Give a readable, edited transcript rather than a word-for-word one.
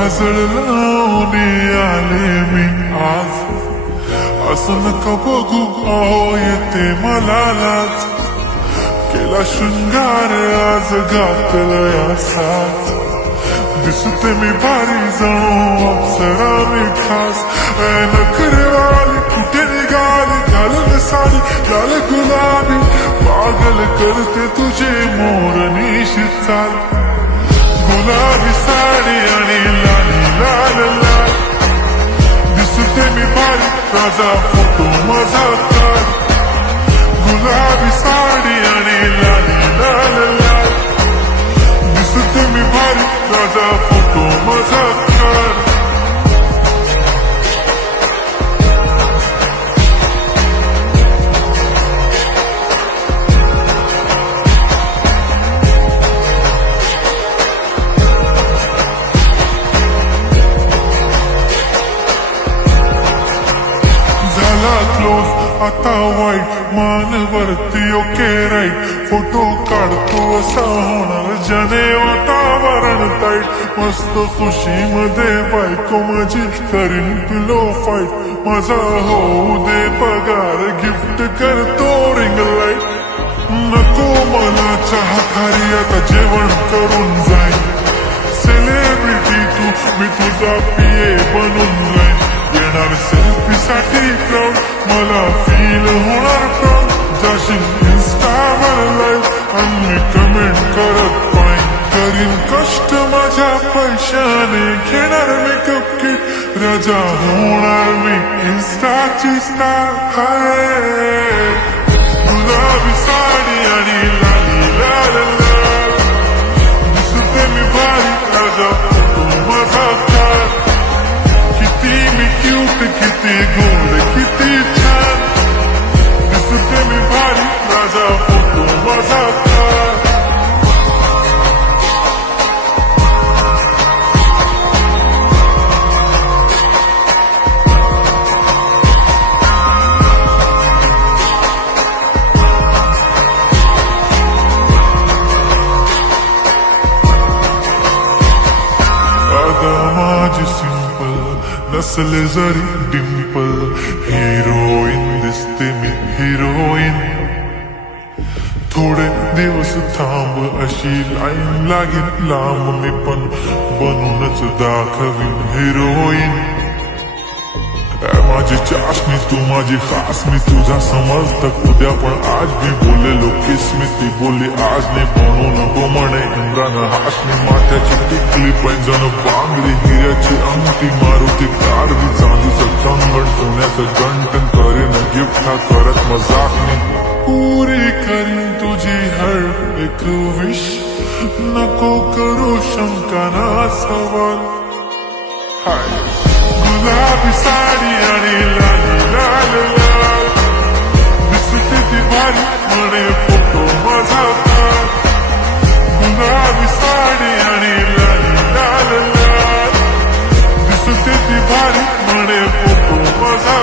काजळ लावून आले मी आज, असं नका बघू अहो येते मला लाज, केला शृंगार आज घातला साज, दिसते मी भारी जणू अप्सरा मी खास, नखरेवाली कुठे निघाली घालून साडी लाल गुलाबी, पागल करते तुझे मोरनीशी चाल, गुलाबी साडी आणि लाली लाल लाल, दिसते मी भारी राजा फोटो माझा काढ, गुलाबी साडी आणि लाली लाल लाल, दिसते मी भारी राजा फोटो माझा काढ. क्लोज आता वाईट मानवरती ओके राईट, फोटो काढतो असा होणार जने वातावरण ताईट, मस्त खुशीमध्ये बायको माझी करीन पिलो फाईट, माझा होऊ दे पगार गिफ्ट करतो रिंग लाईट, नको मला चहा खारी आता जेवण करून जाईल, सेलिब्रिटी तू मी तुझा पिये बनून जाईल, येणार सेल्फी साठी क्राऊड मला फील होणार प्राऊड, जाशील इन्स्टावर लाईव्ह आणि कमेंट करत पाहिन, करीन कष्ट माझ्या पैशाने घेणार मेकअप किट, राजा होणार मी इन्स्टाची स्टार. हाय गुलाबी साडी आणि लाली लाल लाल, दिसते मी भारी राजा फोटो माझा काढ, किती मी क्यूट किती गोड किती छान, दिसते मी भारी राजा फोटो माझा काढ. आता माझी सिंपल नसले जरी डिंपल, हिरोईन दिसते मी हिरोईन, थोडे दिवस थांब अशी लाईन लागेल लांब, मी पण बनूनच दाखवीन हिरोईन, माझी चाशनी तू माझी खास, मी तुझा समर्थक उद्या पण आज मी बोललेलो किसमी, ती बोलली आज नाही बनू नको म्हणे इम्रान हाशमी, माथ्याची टिकली पैंजण बांगडी हिऱ्याची अंगठी, मारुती कारवी चांदीचं कंगण, सोन्याचं गंटन, करीन गिफ्ट हा करत मजाक मी, पुरी करीन तुझी हर एक विश, नको करू शंका ना सवाल. हाय गुलाबी साडी आणि लाली लाल लाल, दिसते ती भारी म्हणे फोटो माझा काढ, गुलाबी साडी आणि लाली लाल लाल, दिसते ती भारी म्हणे फोटो माझा